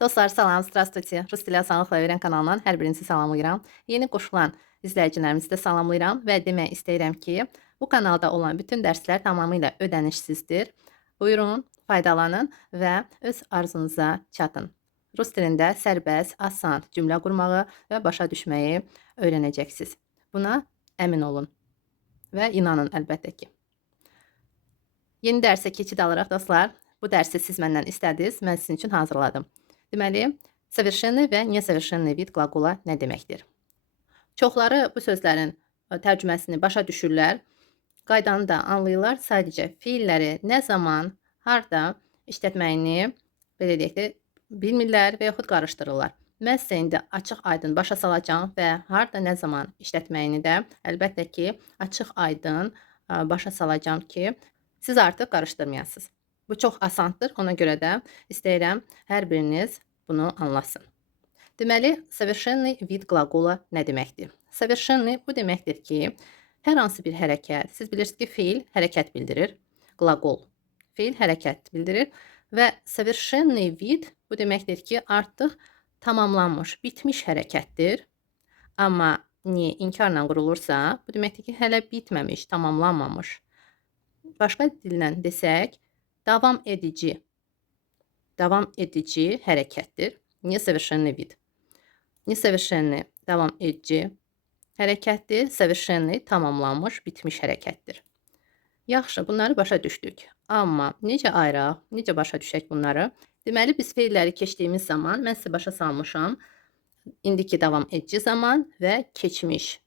Dostlar, salam, здравствуйте. Rus dili asanlıqla öyrən kanalından hər birinizi salamlayıram. Yeni qoşulan izləyicilərimizi də salamlayıram və demək istəyirəm ki, bu kanalda olan bütün dərslər tamamilə ödənişsizdir. Buyurun, faydalanın və öz arzunuza çatın. Rus dilində sərbəst, asan cümlə qurmağı və başa düşməyi öyrənəcəksiniz. Buna əmin olun və inanın əlbəttə ki. Yeni dərsə keçid alırıq dostlar. Bu dərsi siz məndən istədiniz, mən sizin üçün hazırladım. Deməli, совершенный və несовершенный vid qlaqola nə deməkdir? Çoxları bu sözlərin tərcüməsini başa düşürlər, qaydanı da anlayırlar, sadəcə fiilləri nə zaman, harda işlətməyini, belə deyək də, bilmirlər və yaxud qarışdırırlar. Mən sizə indi açıq-aydın başa salacağam və harda nə zaman işlətməyini də əlbəttə ki, açıq-aydın başa salacağam ki, siz artıq qarışdırmayasınız. Bu çox asandır, ona görə də istəyirəm hər biriniz bunu anlasın. Deməli, совершенный vid qlaqola nə deməkdir? Совершенный bu deməkdir ki, hər hansı bir hərəkət, siz bilirsiniz ki, feil hərəkət bildirir, qlaqol feil hərəkət bildirir və совершенный vid bu deməkdir ki, artıq tamamlanmış, bitmiş hərəkətdir. Amma niyə inkarla qurulursa, bu deməkdir ki, hələ bitməmiş, tamamlanmamış. Başqa dillə desək, davam edici hərəkətdir. Несовершенный vid. Несовершенный davam edici hərəkətdir. Совершенный tamamlanmış, bitmiş hərəkətdir. Yaxşı, bunları başa düşdük. Amma necə ayıraq, necə başa düşək bunları? Deməli, biz feilləri keçdiyimiz zaman, mən sizə başa salmışam, indiki davam edici zaman və keçmiş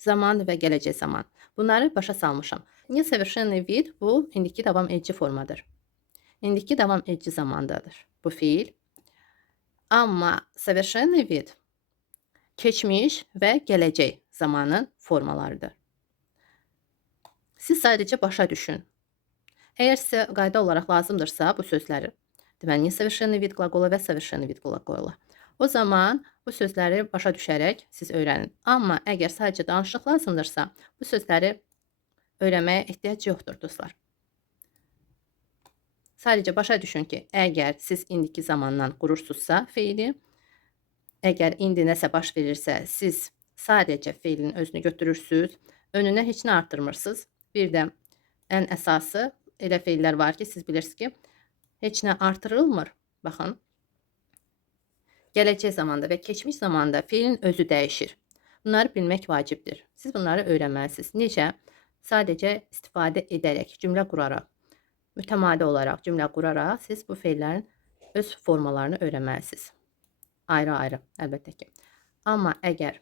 zaman və gələcək zaman. Bunları başa salmışam. Несовершенный vid bu indiki davam edici formadır. İndiki davam edici zamandadır bu fiil. Amma совершенный vid keçmiş və gələcək zamanın formalarıdır. Siz sadəcə başa düşün. Əgər sizə qayda olaraq lazımdırsa bu sözləri, deməli, несовершенный vid qlaqola və совершенный vid qlaqola. O zaman bu sözləri başa düşərək siz öyrənin. Amma əgər sadəcə danışıq lazımdırsa, bu sözləri öyrənməyə ehtiyac yoxdur dostlar. Sadəcə başa düşün ki, əgər siz indiki zamandan qurursunuzsa feili, əgər indi nəsə baş verirsə, siz sadəcə feilin özünü götürürsünüz, önünə heç nə artırmırsınız. Bir də ən əsası elə feillər var ki, siz bilirsiniz ki, heç nə artırılmır. Baxın, gələcək zamanda və keçmiş zamanda feilin özü dəyişir. Bunları bilmək vacibdir. Siz bunları öyrənməlisiniz. Necə? Sadəcə istifadə edərək, cümlə quraraq, mütəmadi olaraq cümlə quraraq siz bu feillərin öz formalarını öyrənməlisiniz. Ayrı-ayrı, əlbəttə ki. Amma əgər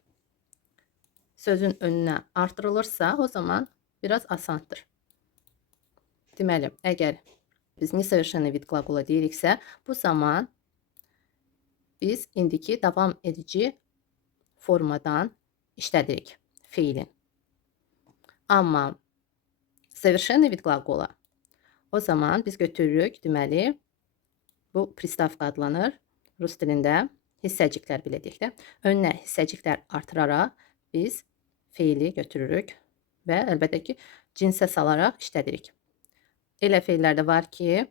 sözün önünə artırılırsa, o zaman biraz asandır. Deməli, əgər biz несовершенный vid qlaqola deyiriksə, bu zaman biz indiki davam edici formadan işlədirik feilin. Amma совершенный vid qlaqola o zaman biz götürürük, deməli, bu pristavka adlanır Rus dilində, hissəciklər belə deyək də. Önünə hissəciklər artıraraq biz feili götürürük və əlbəttə ki, cinsə salaraq işlədirik. Elə feillər də var ki,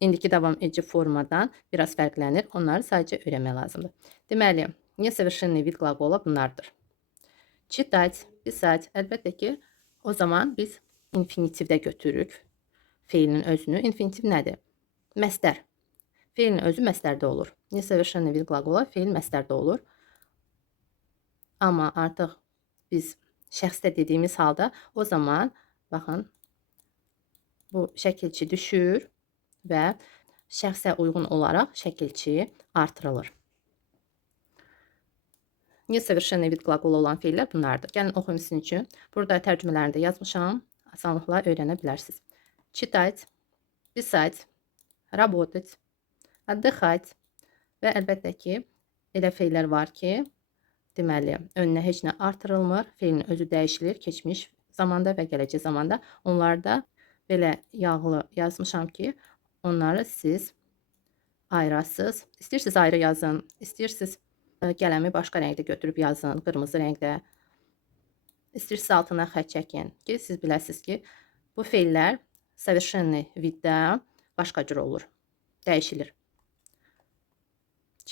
indiki davam edici formadan biraz fərqlənir. Onları sadəcə öyrənmək lazımdır. Deməli, несовершенный vid qlaqola bunlardır. Читать, писать. Əlbəttə ki, o zaman biz infinitivdə götürürük feilin özünü. Infinitiv nədir? Məstər. Feilin özü məstərdə olur. Несовершенный vid qlaqola feil məstərdə olur. Amma artıq biz şəxsdə dediyimiz halda o zaman, baxın, bu şəkilçi düşür və şəxsə uyğun olaraq şəkilçi artırılır. Несовершенный vid qlaqola olan feillər bunlardır. Gəlin oxuyum sizin üçün. Burada tərcümələrini də yazmışam. Asanlıqla öyrənə bilərsiniz. Читать, писать, работать, отдыхать və əlbəttə ki, elə feillər var ki, deməli, önünə heç nə artırılmır, feilin özü dəyişilir keçmiş zamanda və gələcək zamanda. Onları da belə yağlı yazmışam ki, onları siz ayırasınız. İstəyirsiniz ayrı yazın, istəyirsiniz qələmi başqa rəngdə götürüb yazın, qırmızı rəngdə. İstəyirsiniz altına xətt çəkin ki, siz biləsiniz ki, bu feillər совершенный viddə başqa cür olur, dəyişilir.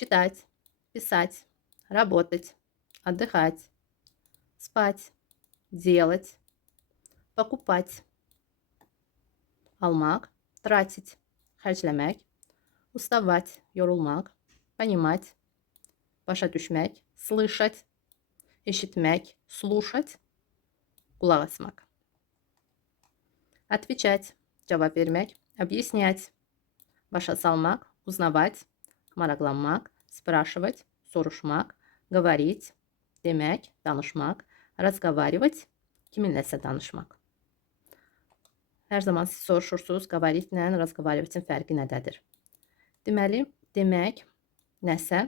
читать, писать, работать, отдыхать, spать, делать, покупать, almaq, tратить, xərcləmək, ustavать, yorulmaq, понимать, başa düşmək, слышать, eşitmək, слушать, qulaq asmaq. Отвечать, cavab vermək, объяснять, başa salmaq, узнавать, maraqlanmaq, спрашивать, soruşmaq, говорить, demək, danışmaq, разговаривать, kiminləsə danışmaq. Hər zaman siz soruşursunuz, говорitlə разговаривать-in fərqi nədədir? Deməli, demək, nəsə,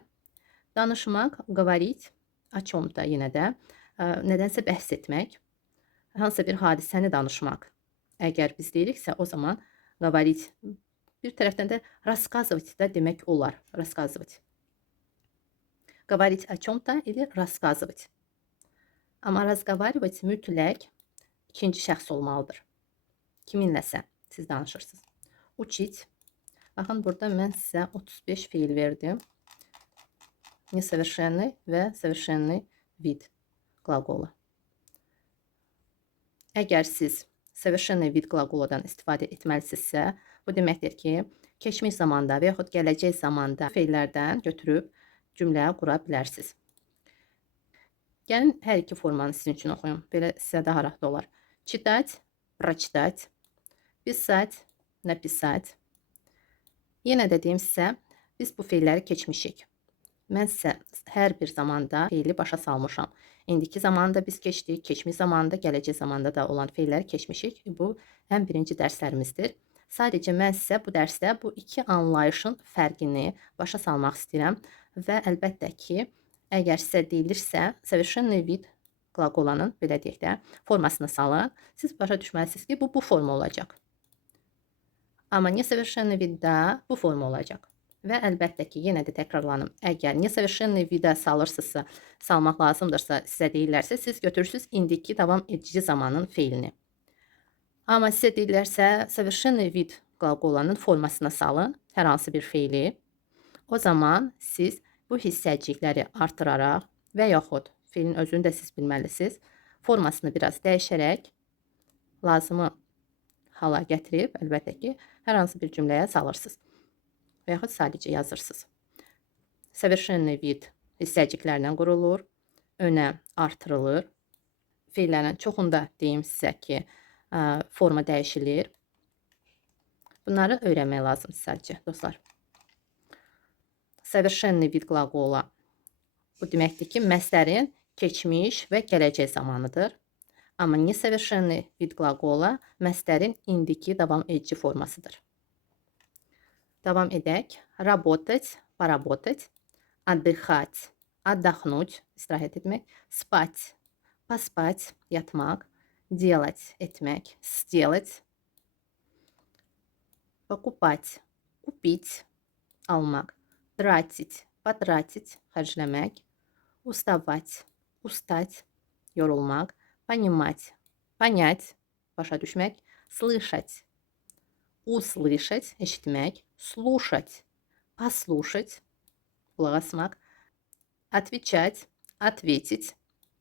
danışmaq, говорить, o çomda yenə də, nədənsə bəhs etmək, hansısa bir hadisəni danışmaq. Əgər biz deyiriksə, o zaman говорить, bir tərəfdən də рассказывать da demək olar, рассказывать. Говорить о чем-то или рассказывать. Amma разговаривать mütləq ikinci şəxs olmalıdır. Kiminləsə siz danışırsınız. Учить. Baxın, burada mən sizə 35 fiil verdim. Несовершенный və совершенный вид qlaqolu. Əgər siz совершенный вид qlaqoludan istifadə etməlisinizsə, bu deməkdir ki, keçmiş zamanda və yaxud gələcək zamanda feillərdən götürüb cümlə qura bilərsiniz. Gəlin hər iki formanı sizin üçün oxuyum. Belə sizə daha rahat olar. Читать, прочитать, писать, написать. Yenə də deyim sizə, biz bu feilləri keçmişik. Mən sizə hər bir zamanda feili başa salmışam. İndiki zamanda biz keçdik, keçmiş zamanda, gələcək zamanda da olan feilləri keçmişik. Bu ən birinci dərslərimizdir. Sadəcə mən sizə bu dərsdə bu iki anlayışın fərqini başa salmaq istəyirəm və əlbəttə ki, əgər sizə deyilirsə, совершенный вид qlaqolanın, belə deyək də, formasını salın. Siz başa düşməlisiniz ki, bu forma olacaq. Amma несовершенный viddə bu forma olacaq. Və əlbəttə ki, yenə də təkrarlanım. Əgər несовершенный vidə salırsınızsa, salmaq lazımdırsa, sizə deyirlərsə, siz götürürsünüz indiki davam edici zamanın feilini. Amma sizə deyirlərsə, совершенный вид qlaqolanın formasına salın hər hansı bir feili. O zaman siz bu hissəcikləri artıraraq və yaxud feilin özünü də siz bilməlisiniz, formasını biraz dəyişərək lazımı hala gətirib, əlbəttə ki, hər hansı bir cümləyə salırsınız və yaxud sadəcə yazırsınız. Совершенный вид hissəciklərlə qurulur, önə artırılır. Feillərin çoxunda deyim sizə ki, forma dəyişilir. Bunları öyrənmək lazım sadəcə, dostlar. Совершенный вид qlaqola bu deməkdir ki, məslərin keçmiş və gələcək zamanıdır. Amma несовершенный вид qlaqola məslərin indiki davam edici formasıdır. Davam edək. Работать, поработать, отдыхать, отдохнуть, istirahət etmək, spать, поспать, yatmaq, делать, etmək, сделать, покупать, купить, almaq, тратить, потратить, xərcləmək, уставать, устать, yorulmaq, понимать, понять, başa düşmək, слышать, услышать, eşitmək, слушать, послушать, qulaq asmaq, отвечать, ответить,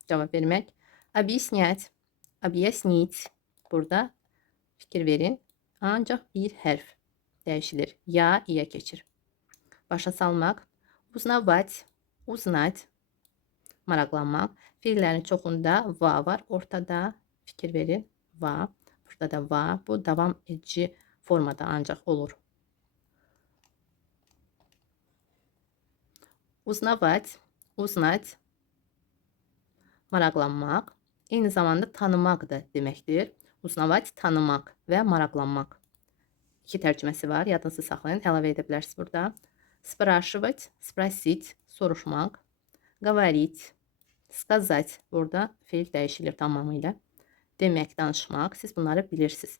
cavab vermək, объяснять, объяснить. Burada fikir verin, ancaq bir hərf dəyişilir. Ya, iya keçir. Başa salmaq, узнавать, узнать, maraqlanmaq. Fiillərin çoxunda va var, ortada fikir verin, va. Burada da va, bu davam edici formada ancaq olur. Узнавать, узнать, maraqlanmaq, eyni zamanda tanımaq da deməkdir. Узнавать, tanımaq və maraqlanmaq. İki tərcüməsi var, yadınızı saxlayın, əlavə edə bilərsiniz burada. Спрашивать, спросить, soruşmaq, говорить, сказать, burada feil dəyişilir tamamilə. Demək, danışmaq, siz bunları bilirsiniz.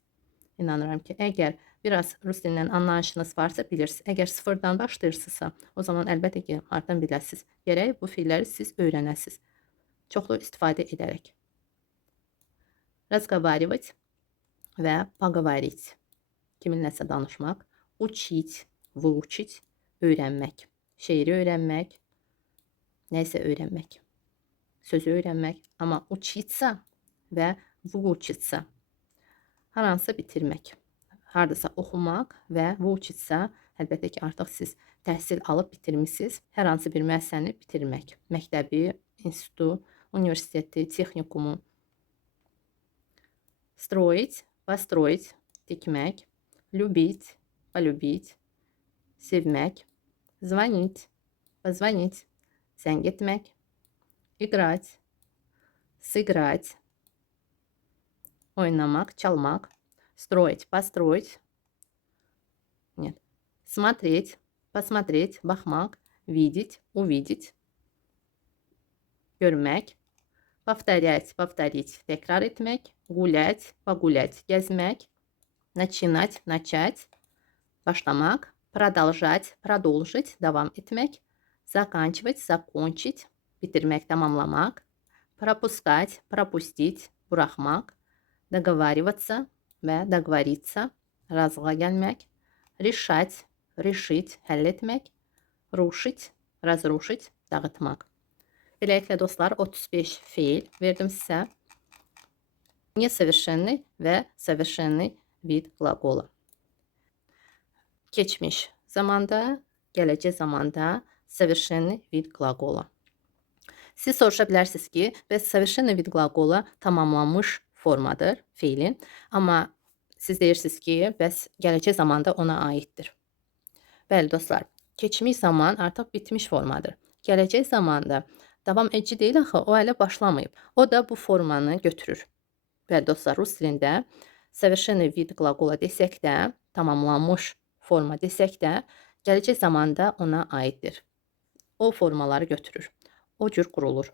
İnanıram ki, əgər biraz rus dilindən anlayışınız varsa bilirsiniz. Əgər sıfırdan başlayırsınızsa, o zaman əlbəttə ki, hardan biləsiniz. Gərək bu feilləri siz öyrənəsiniz. Çoxlu istifadə edərək. Разговаривать və поговорить. Kiminləsə danışmaq, учить, выучить, öyrənmək. şeiri öyrənmək, nəsə öyrənmək, sözü öyrənmək. Amma учиться və выучиться hər hansısa bitirmək. Hardasa oxumaq və выучиться, əlbəttə ki, artıq siz təhsil alıb bitirmisiniz. Hər hansı bir müəssisəni bitirmək. Məktəbi, institutu, universiteti, texnikumu. Строить, построить, tikmək. Любить, полюбить, sevmək. Звонить, позвонить, zəng etmək. Играть, сыграть, oynamaq, çalmaq. Строить, построить. Нет. Смотреть, посмотреть, baxmaq. Видеть, увидеть. Görmək. Повторять, повторить, təkrar etmək. Гулять, погулять, gəzmək. Начинать, начать, başlamaq. Продолжать, продолжить, davam etmək. Заканчивать, закончить, bitirmək, tamamlamaq. Пропускать, пропустить, buraxmaq. Договариваться və договориться, razılığa gəlmək. Решать, решить, həll etmək. Рушить, разрушить, dağıtmaq. Beləliklə dostlar, 35 feil verdim sizə. Несовершенный və совершенный vid qlaqola. Keçmiş zamanda, gələcək zamanda совершенный vid qlaqola. Siz soruşa bilərsiniz ki, bəs совершенный vid qlaqola tamamlanmış formadır feilin. Amma siz deyirsiniz ki, bəs gələcək zamanda ona aiddir. Bəli dostlar, keçmiş zaman artıq bitmiş formadır. Gələcək zamanda davam edici deyil axı, o hələ başlamayıb. O da bu formanı götürür. Bəli dostlar, rus dilində совершенный vid qlaqola desək də, tamamlanmış forma desək də, gələcək zamanda ona aiddir. O formaları götürür. O cür qurulur.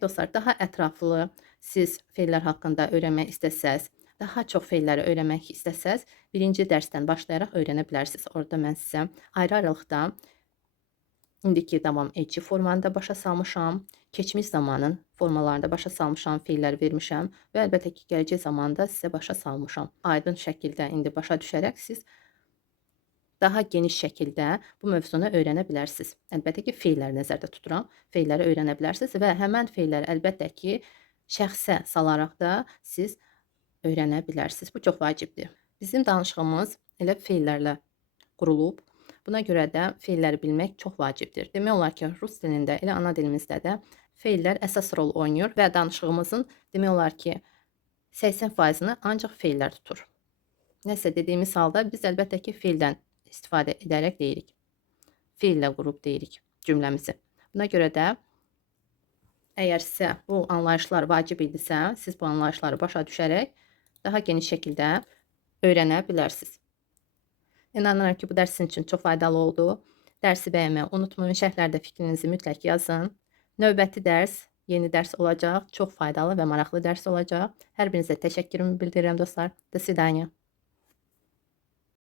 Dostlar, daha ətraflı siz feillər haqqında öyrənmək istəsəz, daha çox feilləri öyrənmək istəsəz, birinci dərsdən başlayaraq öyrənə bilərsiniz. Orada mən sizə ayrı-ayrılıqda indiki davam edici formanı da başa salmışam, keçmiş zamanın formalarını da başa salmışam, feillər vermişəm və əlbəttə ki, gələcək zamanda sizə başa salmışam. Aydın şəkildə indi başa düşərək siz daha geniş şəkildə bu mövzunu öyrənə bilərsiniz. Əlbəttə ki, feilləri nəzərdə tuturam, feilləri öyrənə bilərsiniz və həmən feilləri əlbəttə ki, şəxsə salaraq da siz öyrənə bilərsiniz. Bu çox vacibdir. Bizim danışığımız elə feillərlə qurulub. Buna görə də feilləri bilmək çox vacibdir. Demək olar ki, rus dilində, elə ana dilimizdə də feillər əsas rol oynayır və danışığımızın demək olar ki, 80%-ni ancaq feillər tutur. Nəsə dediyimiz halda biz əlbəttə ki, feildən istifadə edərək deyirik. Feillə qurub deyirik cümləmizi. Buna görə də əgər sizə bu anlayışlar vacib idisə, siz bu anlayışları başa düşərək daha geniş şəkildə öyrənə bilərsiniz. İnanıram ki, bu dərs sizin üçün çox faydalı oldu. Dərsi bəyənməyi unutmayın, şərhlərdə fikrinizi mütləq yazın. Növbəti dərs, yeni dərs olacaq, çox faydalı və maraqlı dərs olacaq. Hər birinizə təşəkkürümü bildirirəm dostlar. Do svidaniya.